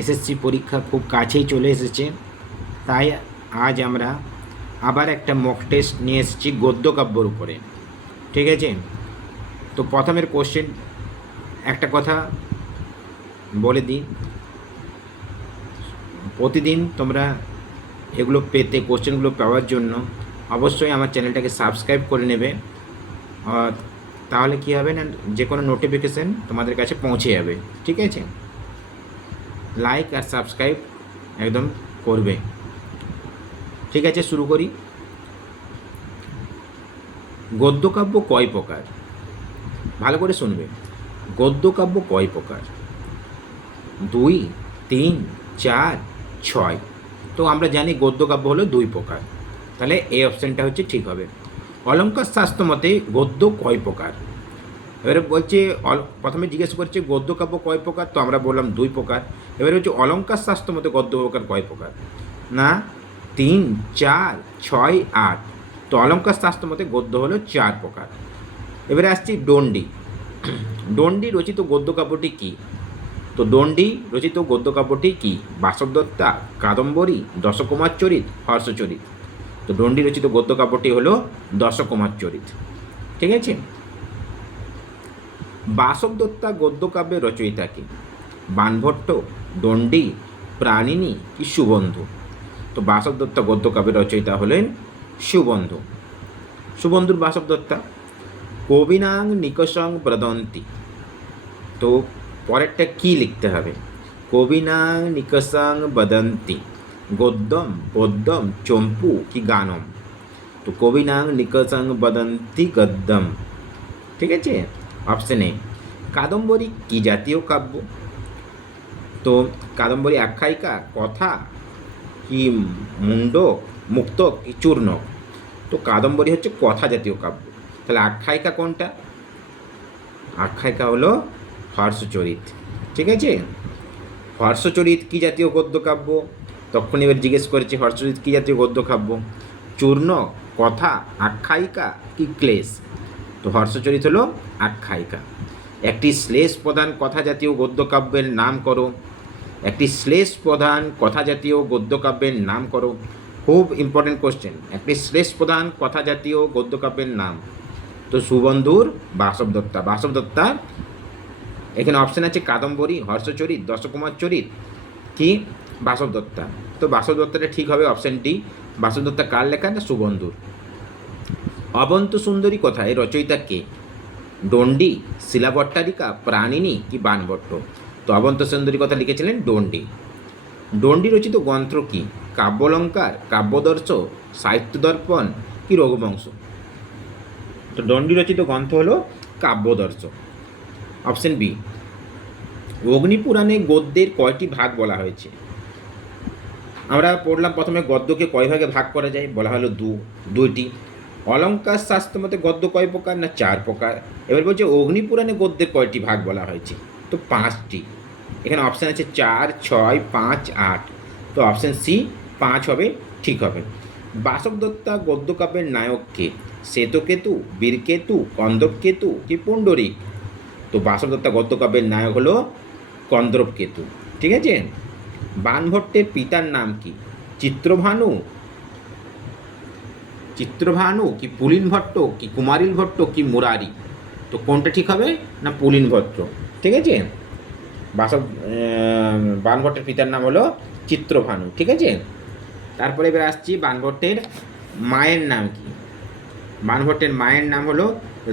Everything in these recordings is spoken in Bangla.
এসএসসি পরীক্ষা খুব কাছেই চলে এসেছে, তাই আজ আমরা আবার একটা মক টেস্ট নিয়ে এসেছি গদ্য কাব্যর উপরে। ঠিক আছে, তো প্রথমের কোশ্চেন একটা কথা বলে দিই, প্রতিদিন তোমরা এগুলো পেতে, কোশ্চেনগুলো পাওয়ার জন্য অবশ্যই আমার চ্যানেলটাকে সাবস্ক্রাইব করে নেবে। তাহলে কী হবে না, যে কোনো নোটিফিকেশান তোমাদের কাছে পৌঁছে যাবে। ঠিক আছে, লাইক আর সাবস্ক্রাইব একদম করবে। ঠিক আছে, শুরু করি। গদ্যকাব্য কয় প্রকার? ভালো করে শুনবে। গদ্যকাব্য কয় প্রকার? 2, 3, 4, 6। তো আমরা জানি গদ্যকাব্য হলো 2 প্রকার, তাহলে এই অপশানটা হচ্ছে ঠিক হবে। অলঙ্কার শাস্ত্র মতে গদ্য কয় প্রকার? এবারে বলছে, প্রথমে জিজ্ঞেস করছে গদ্যকাব্য কয় প্রকার, তো আমরা বললাম 2 প্রকার। এবারে হচ্ছে অলঙ্কার শাস্ত্র মতে গদ্য প্রকার কয় প্রকার? না, 3, 4, 6, 8। তো অলঙ্কার শাস্ত্র মতে গদ্য হলো 4 প্রকার। এবারে আসছি দণ্ডী। দণ্ডী রচিত গদ্যকাব্যটি কী? তো দণ্ডী রচিত গদ্যকাব্যটি কী? বাসবদত্তা, কাদম্বরী, দশকুমার চরিত, হর্ষচরিত। তো দণ্ডী রচিত গদ্যকাব্যটি হলো দশকুমার চরিত। ঠিক আছে, বাসবদত্তা গদ্যকাব্যের রচয়িতা কে? বাণভট্ট, দণ্ডী, প্রাণিনী কি সুবন্ধু? তো বাসবদত্তা গদ্যকাব্যের রচয়িতা হলেন সুবন্ধু। সুবন্ধুর বাসবদত্তা। কবিনাং নিকষং ব্রদন্তি। তো পরেরটা কি লিখতে হবে? কবিনাং নিকষং বদন্তি, গদ্যম, পদ্যম, চম্পু কি গানম? তো কবিনাং নিকষং বদন্তি গদ্যম। ঠিক আছে, অপশন এ। কাদম্বরী কি জাতীয় কাব্য? তো কাদম্বরী আখ্যায়িকা, কথা কি মুন্ডক, মুক্তক কি চূর্ণক? তো কাদম্বরী হচ্ছে কথা জাতীয় কাব্য। তাহলে আখ্যায়িকা কোনটা? আখ্যায়িকা হলো হর্ষচরিত। ঠিক আছে, হর্ষচরিত কি জাতীয় গদ্য কাব্য? তখন এবার জিজ্ঞেস করেছে হর্ষচরিত কি জাতীয় গদ্য কাব্য? চূর্ণ, কথা, আখ্যায়িকা কি ক্লেশ? তো হর্ষচরিত হলো আখ্যায়িকা। একটি শ্লেষ প্রধান কথা জাতীয় গদ্যকাব্যের নাম করো। একটি শ্লেষ প্রধান কথা জাতীয় গদ্যকাব্যের নাম করো। খুব ইম্পর্টেন্ট কোশ্চেন, একটি শ্লেষ প্রধান কথা জাতীয় গদ্যকাব্যের নাম। তো সুবন্ধুর বাসবদত্তা। বাসবদত্তা, এখানে অপশান আছে কাদম্বরী, হর্ষচরিত, দশকুমার চরিত কি বাসবদত্তা। তো বাসবদত্তাটা ঠিক হবে, অপশান ডি। বাসবদত্তা কার লেখা? না সুবন্ধুর। অবন্ত সুন্দরী কথায় রচয়িতা কে? দণ্ডী, শিলাভট্টারিকা, প্রাণিনী কি বাণভট্ট? তো অবন্ত সুন্দরী কথা লিখেছিলেন দণ্ডী। দণ্ডী রচিত গ্রন্থ কি? কাব্যালঙ্কার, কাব্যদর্শ, সাহিত্যদর্পণ কি রঘুবংশ? তো দণ্ডী রচিত গ্রন্থ হলো কাব্যদর্শ, অপশন বি। অগ্নিপুরাণে গদ্যের কয়টি ভাগ বলা হয়েছে? আমরা পড়লাম প্রথমে গদ্যকে কয় ভাগে ভাগ করা যায়, বলা হলো দুইটি। অলঙ্কার শাস্ত্র মতে গদ্য কয় প্রকার? না 4 প্রকার। এবার বলছে অগ্নিপুরাণে গদ্যের কয়টি ভাগ বলা হয়েছে? তো 5টি। এখানে অপশান আছে 4, 6, 5, 8। তো অপশান সি 5 হবে, ঠিক হবে। বাসবদত্তা গদ্যকাব্যের নায়ক কে? শ্বেতকেতু, বীরকেতু, কন্দর্পকেতু কি পুণ্ডরিক? তো বাসবদত্তা গদ্যকাব্যের নায়ক হলো কন্দর্পকেতু। ঠিক আছে, বাণভট্টের পিতার নাম কি? চিত্রভানু, চিত্রভানু কি পুলিন ভট্ট কি কুমারিল ভট্ট কি মুরারি? তো কোনটা ঠিক হবে? না পুলিন ভট্ট। ঠিক আছে, বাণভট্টের পিতার নাম হলো চিত্রভানু। ঠিক আছে, তারপরে এবার আসছি বাণভট্টের মায়ের নাম কি? বাণভট্টের মায়ের নাম হলো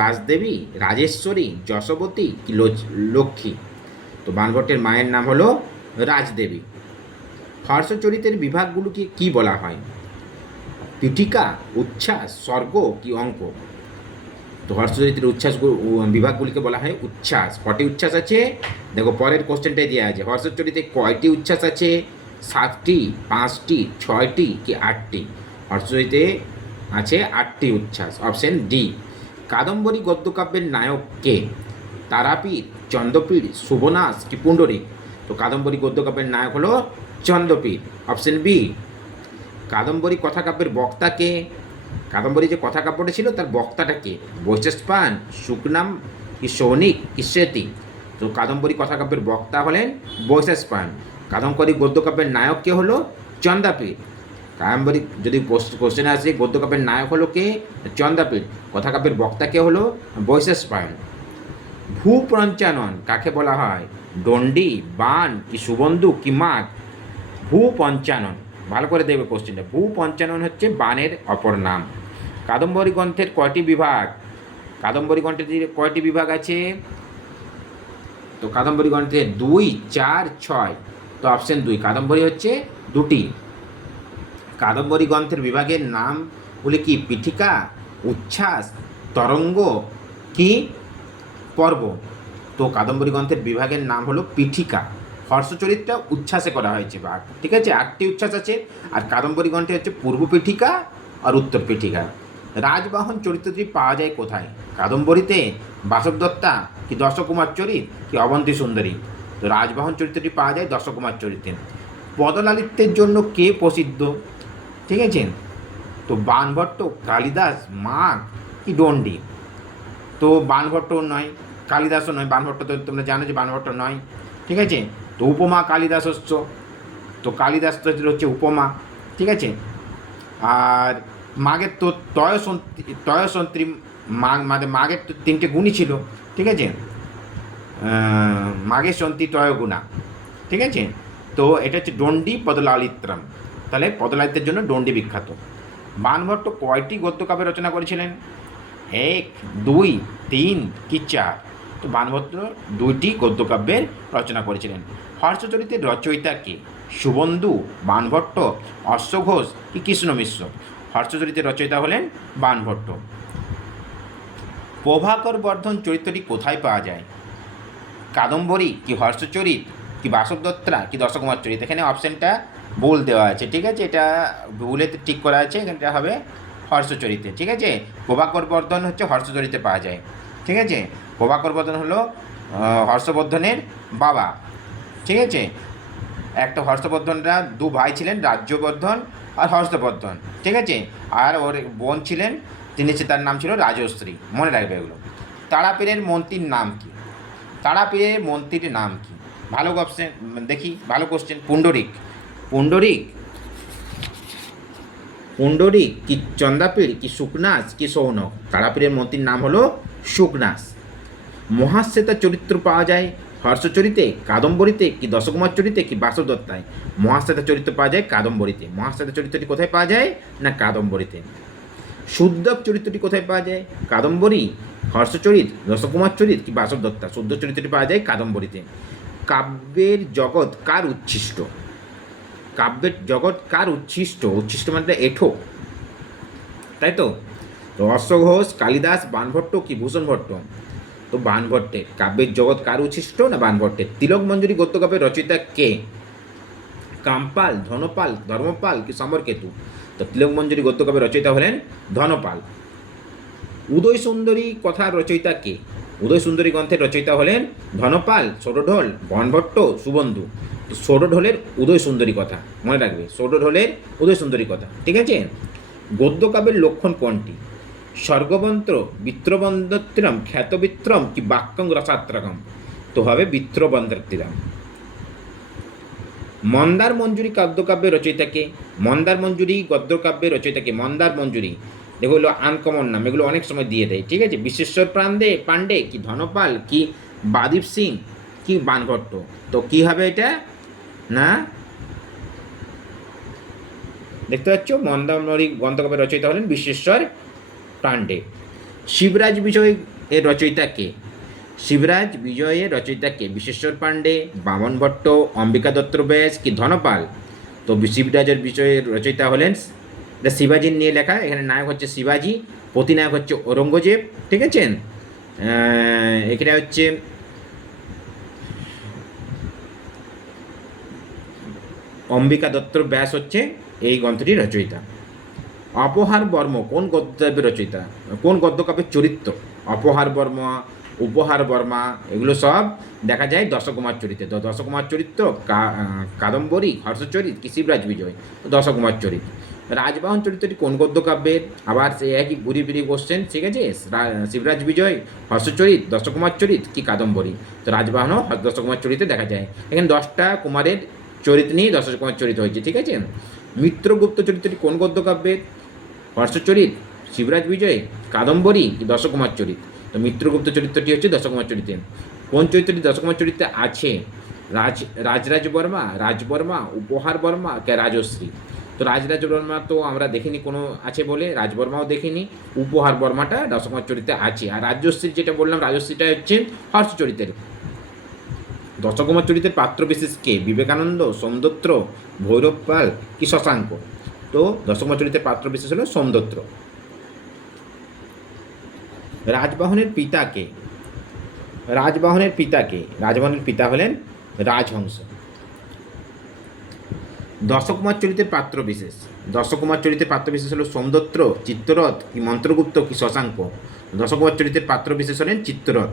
রাজদেবী, রাজেশ্বরী, যশোবতী কি লক্ষ্মী? তো বাণভট্টের মায়ের নাম হলো রাজদেবী। হর্ষচরিতের বিভাগগুলোকে কি বলা হয়? পীঠিকা, উচ্ছ্বাস, স্বর্গ কি অঙ্ক? তো হর্ষচরিতের উচ্ছ্বাস বিভাগগুলিকে বলা হয় উচ্ছ্বাস। কটি উচ্ছ্বাস আছে? দেখো পরের কোশ্চেনটাই দেওয়া আছে, হর্ষচরিতে কয়টি উচ্ছ্বাস আছে? 7টি, 5টি, 6টি কি 8টি? হর্ষচরিতে আছে 8টি উচ্ছ্বাস, অপশন ডি। কাদম্বরী গদ্যকাব্যের নায়ক কে? তারাপীঠ, চন্দ্রপীঠ, শুভনাশ কি পুণ্ডরিক? তো কাদম্বরী গদ্যকাব্যের নায়ক হলো চন্দ্রপীঠ, অপশন বি। কাদম্বরী কথাকাব্যের বক্তা কে? কাদম্বরী যে কথাকাব্যটা ছিল তার বক্তাটা কে? বৈশিষ্ট্যপান, শুকনাম কি সৌনিক কি শ্বেতি? তো কাদম্বরী কথাকাব্যের বক্তা হলেন বৈশিষ্ট্যপান। কাদম্বরী গদ্যকাব্যের নায়ক কে হলো চন্দাপীঠ। কাদম্বরী যদি কোশ্চেন আসে গদ্যকাব্যের নায়ক হলো কে, চন্দাপীঠ। কথাকাব্যের বক্তা কে হলো বৈশেষপায়ন। ভূপঞ্চানন কাকে বলা হয়, দণ্ডী, বাণ কি সুবন্ধু কি মাঘ? ভূপঞ্চানন, ভালো করে দেখবে কোশ্চেনটা, ভূপঞ্চানন হচ্ছে বাণের অপর নাম। কাদম্বরী গ্রন্থের কয়টি বিভাগ? কাদম্বরী গ্রন্থের কয়টি বিভাগ আছে? তো কাদম্বরী গ্রন্থে 2, 4, 6। তো অপশন 2 কাদম্বরী হচ্ছে 2টি। কাদম্বরী গ্রন্থের বিভাগের নাম বলে কি, পীঠিকা, উচ্ছ্বাস, তরঙ্গ কি পর্ব? তো কাদম্বরী গ্রন্থের বিভাগের নাম হলো পীঠিকা। হর্ষচরিতটা উচ্ছ্বাসে করা হয়েছে ভাগ, ঠিক আছে, 8টি উচ্ছ্বাস আছে। আর কাদম্বরী গ্রন্থে হচ্ছে পূর্ব পীঠিকা আর উত্তর পীঠিকা। রাজবাহন চরিত্রটি পাওয়া যায় কোথায়? কাদম্বরীতে, বাসবদত্তা কি দশকুমার চরিত কি অবন্তী সুন্দরী? তো রাজবাহন চরিত্রটি পাওয়া যায় দশকুমার চরিত্রে। পদলালিত্যের জন্য কে প্রসিদ্ধ? ঠিক আছে, তো বাণভট্ট, কালিদাস, মাঘ কি দণ্ডী? তো বাণভট্ট নয়, কালিদাসও নয়। বাণভট্ট তো তোমরা জানো যে বাণভট্ট নয়, ঠিক আছে। তো উপমা কালিদাস হচ্ছ, তো কালিদাস তো হচ্ছে উপমা, ঠিক আছে। আর মাঘের তো তয়সন্ত্রী, মাঘের তো 3টে গুণই ছিল, ঠিক আছে। মাঘের সন্তি তয়গুণা, ঠিক আছে। তো এটা হচ্ছে দণ্ডী পদলালিত্রম, তাহলে পদলালিত্যের জন্য দণ্ডী বিখ্যাত। বাণভট্ট কয়টি গদ্যকাব্য রচনা করেছিলেন? 1, 2, 3 কি 4? তো বাণভট্ট 2টি গদ্যকাব্যের রচনা করেছিলেন। হর্ষচরিতের রচয়িতা কে? সুবন্ধু, বাণভট্ট, অশ্বঘোষ কি কৃষ্ণ মিশ্র? হর্ষচরিতের রচয়িতা হলেন বাণভট্ট। প্রভাকর বর্ধন চরিত্রটি কোথায় পাওয়া যায়? কাদম্বরী কি হর্ষচরিত কি বাসবদত্তা কি দশকুমার চরিত? এখানে অপশানটা ভুল দেওয়া আছে, ঠিক আছে, এটা ভুলেতে ঠিক করা আছে, এখানটা হবে হর্ষচরিতে, ঠিক আছে। প্রভাকর বর্ধন হচ্ছে হর্ষচরিতে পাওয়া যায়, ঠিক আছে। প্রভাকর বর্ধন হলো হর্ষবর্ধনের বাবা, ঠিক আছে। একটা হর্ষবর্ধনরা 2 ভাই ছিলেন, রাজ্যবর্ধন আর হর্ষবর্ধন, ঠিক আছে। আর ওর বোন ছিলেন, তার নাম ছিল রাজশ্রী, মনে রাখবে এগুলো। তারাপীরের মন্ত্রীর নাম কি? তারাপীরের মন্ত্রীর নাম কি? ভালো অপশন দেখি, ভালো কোশ্চেন। পুণ্ডরিক, পুণ্ডরিক, পুণ্ডরিক কি চন্দাপীর কি সুকনাস কি সৌনক? তারাপীরের মন্ত্রীর নাম হলো সুকনাস। মহাশ্বেতা চরিত্র পাওয়া যায় হর্ষচরিতে, কাদম্বরীতে কি দশকুমার চরিতে কি বাসবদত্তায়? মহাশ্বেতা চরিত্র পাওয়া যায় কাদম্বরীতে। মহাশ্বেতা চরিত্রটি কোথায় পাওয়া যায় না কাদম্বরীতে। শুদ্ধব চরিত্রটি কোথায় পাওয়া যায়? কাদম্বরী, হর্ষচরিত, দশকুমার চরিত কি বাসবদত্তা? শুদ্ধ চরিত্রটি পাওয়া যায় কাদম্বরীতে। কাব্যের জগৎ কার উচ্ছিষ্ট? কাব্যের জগৎ কার উচ্ছিষ্ট? উচ্ছিষ্ট মানে এঠো, তাই তো। অশ্বঘোষ, কালিদাস, বাণভট্ট কি ভূষণ ভট্ট? তো বাণভট্টের। কাব্যের জগৎ কার উচ্ছিষ্ট না বাণভট্টের। তিলক মঞ্জুরি গদ্যকাব্যের রচয়িতা কে? কামপাল, ধনপাল, ধর্মপাল কি সমরকেতু? তো তিলক মঞ্জুরি গদ্যকাব্যের রচয়িতা হলেন ধনপাল। উদয় সুন্দরী কথার রচয়িতা কে? উদয় সুন্দরী গ্রন্থের রচয়িতা হলেন ধনপাল, ষোড়ঢোল, বনভট্ট, সুবন্ধু। তো ষোড়ঢোলের উদয় সুন্দরী কথা, মনে রাখবে, ষোড়ঢোলের উদয় সুন্দরী কথা, ঠিক আছে। গদ্যকাব্যের লক্ষণ কোনটি? স্বর্গবন্ত্র, বিত্রবন্ধত্রম, খ্যাতবিত্রম কি বাক্যং রসাত্রকম? তো হবে বিত্রবন্ধত্রম। মন্দার মঞ্জুরি গদ্যকাব্যের রচয়িতাকে? মন্দার মঞ্জুরি গদ্যকাব্যের রচয়িতাকে? মন্দার মঞ্জুরি দেখো হলো আনকমন নাম, এগুলো অনেক সময় দিয়ে দেয়, ঠিক আছে। বিশ্বেশ্বর পাণ্ডে কি ধনপাল কি বাদীপ সিং কি বাণভট্ট? তো কি হবে এটা না, দেখতে পাচ্ছ মন্দারমণি গদ্যকাব্যের রচয়িতা হলেন বিশ্বেশ্বর পাণ্ডে। শিবরাজ বিজয় এর রচয়িতা কে? শিবরাজ বিজয়ের রচয়িতা কে? বিশ্বেশ্বর পাণ্ডে, বামন ভট্ট, অম্বিকা দত্ত ব্যাস কি ধনপাল? তো শিবরাজের বিজয়ের রচয়িতা হলেন, এটা শিবাজির নিয়ে লেখা, এখানে নায়ক হচ্ছে শিবাজি, প্রতিনায়ক হচ্ছে ঔরঙ্গজেব, ঠিক আছে। এখানে হচ্ছে অম্বিকা দত্ত ব্যাস হচ্ছে এই গ্রন্থটির রচয়িতা। অপহার বর্ম কোন গদ্যকাব্যের রচয়িতা? কোন গদ্যকাব্যের চরিত্র? অপহার বর্মা, উপহার বর্মা, এগুলো সব দেখা যায় দশকুমার চরিত্রে। তো দশকুমার চরিত্র কাদম্বরী, হর্ষচরিত কি শিবরাজ বিজয়? দশকুমার চরিত। রাজবাহন চরিত্রটি কোন গদ্যকাব্যের? আবার সে একই ঘুরি ফিরি কোশ্চেন, ঠিক আছে। শিবরাজ বিজয়, হর্ষচরিত, দশকুমার চরিত কি কাদম্বরী? তো রাজবাহনও দশকুমার চরিত্রে দেখা যায়। এখানে 10টা কুমারের চরিত নিয়েই দশকুমার চরিত হয়েছে, ঠিক আছে। মিত্রগুপ্ত চরিত্রটি কোন গদ্য কাব্যের? হর্ষচরিত, শিবরাজ বিজয়, কাদম্বরী কি দশকুমার চরিত? তো মিত্রগুপ্ত চরিত্রটি হচ্ছে দশকুমার চরিতে। কোন চরিত্রটি দশকুমার চরিত্রে আছে? রাজরাজ বর্মা, রাজবর্মা, উপহার বর্মা কে রাজশ্রী? তো রাজরাজ বর্মা তো আমরা দেখিনি কোনো আছে বলে, রাজবর্মাও দেখিনি, উপহার বর্মাটা দশকুমার চরিত্রে আছে। আর রাজশ্রী যেটা বললাম, রাজশ্রীটা হচ্ছে হর্ষ চরিত্রের। দশকুমার চরিত্রের পাত্র বিশেষ কে? বিবেকানন্দ, সোমদত্ত, ভৈরব পাল কি শশাঙ্ক? তো দশকুমার চরিত্রের পাত্র বিশেষ হলো সোমদত্ত। রাজবাহনের পিতা কে? রাজবাহনের পিতা কে? রাজবাহনের পিতা হলেন রাজহংস। দশকুমার চরিত্রের পাত্র বিশেষ। দশকুমার চরিত্রের পাত্র বিশেষ হলো সোমদত্ত, চিত্তরথ কি মন্ত্রগুপ্ত কি শশাঙ্ক? দশকুমার চরিত্রের পাত্র বিশেষ হলেন চিত্তরথ।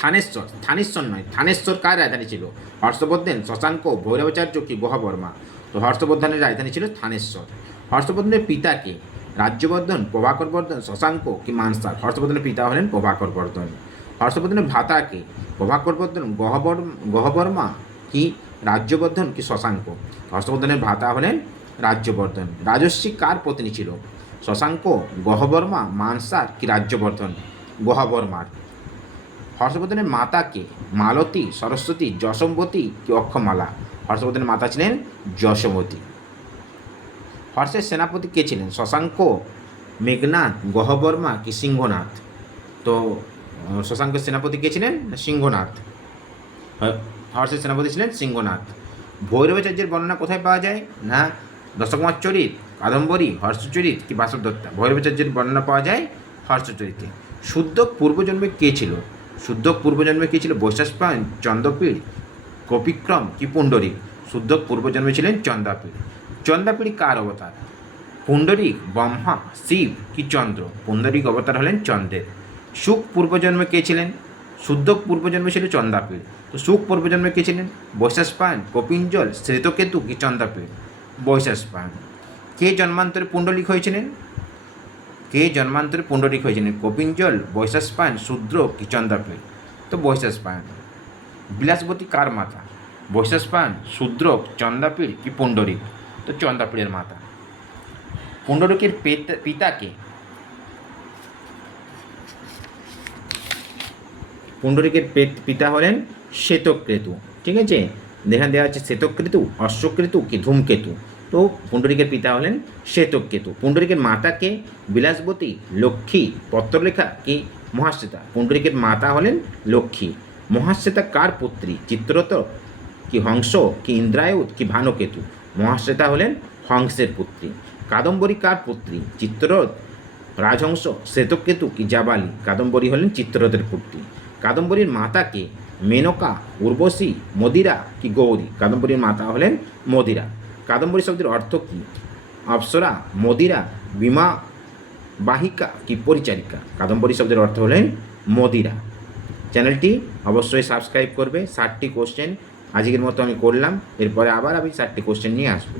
থানেশ্বর, থানেশ্বর নয়, থানেশ্বর কার রাজধানী ছিল? হর্ষবর্ধন, শশাঙ্ক, ভৈরবাচার্য কি গুহবর্মা? তো হর্ষবর্ধনের রাজধানী ছিল থানেশ্বর। হর্ষবর্ধনের পিতা কে? রাজ্যবর্ধন, প্রভাকর বর্ধন, শশাঙ্ক কি মানসার? হর্ষবর্ধনের পিতা হলেন প্রভাকর বর্ধন। হর্ষবর্ধনের ভ্রাতা কে? প্রভাকর বর্ধন, গহবর্মা কি রাজ্যবর্ধন কি শশাঙ্ক? হর্ষবর্ধনের ভ্রাতা হলেন রাজ্যবর্ধন। রাজস্বী কার পত্নী ছিল? শশাঙ্ক, গহবর্মা, মানসার কি রাজ্যবর্ধন? গহবর্মার। হর্ষবর্ধনের মাতা কে? মালতী, সরস্বতী, যশোমতী কি অক্ষমালা? হর্ষবর্ধনের মাতা ছিলেন যশোমতী। হর্ষের সেনাপতি কে ছিলেন? শশাঙ্ক, মেঘনাথ, গহবর্মা কি সিংহনাথ? তো শশাঙ্কের সেনাপতি কে ছিলেন? সিংহনাথ। হর্ষের সেনাপতি ছিলেন সিংহনাথ। ভৈরবাচার্যের বর্ণনা কোথায় পাওয়া যায়? না দশকুমার চরিত, কাদম্বরী, হর্ষচরিত কি বাসবদত্তা? ভৈরবাচার্যের বর্ণনা পাওয়া যায় হর্ষচরিতে। শুদ্ধক পূর্বজন্মে কে ছিল? শুদ্ধক পূর্বজন্মে কে ছিল? বৈশাখপায়ন, চন্দ্রপীড়, কপিক্রম কি পুণ্ডরিক? শুদ্ধক পূর্বজন্মে ছিলেন চন্দ্রাপীড়। চন্দ্রাপীড় কার অবতার? পুণ্ডরিক, ব্রহ্মা, শিব কি চন্দ্র? পুণ্ডরিক অবতার হলেন চন্দ্রের। সুখ পূর্বজন্মে কে ছিলেন? শুদ্ধক পূর্বজন্মে ছিল চন্দ্রাপীড়। তো সুখ পূর্বজন্মে কে ছিলেন? বৈশাখপায়ন, কপিঞ্জল, শ্বেতকেতু কি চন্দ্রাপীড়? বৈশাখপায়ন। কে জন্মান্তরে পুণ্ডলিক হয়েছিলেন? কে জন্মান্তরে পুণ্ডরিক হয়েছিলেন? কপিঞ্জল, বৈশাখপায়ন, শূদ্র কি চন্দ্রাপীড়? তো বৈশাখপায়ন। বিলাসবতী কার মাতা? বৈশাখপায়ন, শূদ্র, চন্দ্রাপীড় কি পুণ্ডরিক? তো চন্দ্রাপীড়ের মাতা। পুণ্ডরিকের পিতা কে? পুণ্ডরিকের পিতা হলেন শ্বেতকেতু, ঠিক আছে। এখানে দেওয়া আছে শ্বেতকেতু, অশ্বকেতু কি ধূমকেতু? তো পুণ্ডরিকের পিতা হলেন শ্বেতকেতু। পুণ্ডরিকের মাতাকে? বিলাসবতী, লক্ষ্মী, পত্রলেখা কি মহাশ্বেতা? পুণ্ডরিকের মাতা হলেন লক্ষ্মী। মহাশ্বেতা কার পুত্রী? চিত্ররথ কি হংস কি ইন্দ্রায়ুধ কি ভানুকেতু? মহাশ্বেতা হলেন হংসের পুত্রী। কাদম্বরী কার পুত্রী? চিত্ররথ, রাজহংস, শ্বেতকেতু কি জাবালি? কাদম্বরী হলেন চিত্ররথের পুত্রী। কাদম্বরীর মাতা কে? মেনকা, উর্বশী, মদিরা কি গৌরী? কাদম্বরীর মাতা হলেন মদিরা। কাদম্বরী শব্দের অর্থ কী? অপ্সরা, মদিরা, বিমা বাহিকা কি পরিচারিকা? কাদম্বরী শব্দের অর্থ হলেন মদিরা। চ্যানেলটি অবশ্যই সাবস্ক্রাইব করবে। 60টি কোশ্চেন আজকের মতো আমি করলাম, এরপরে আবার আমি 60টি কোশ্চেন নিয়ে আসবো।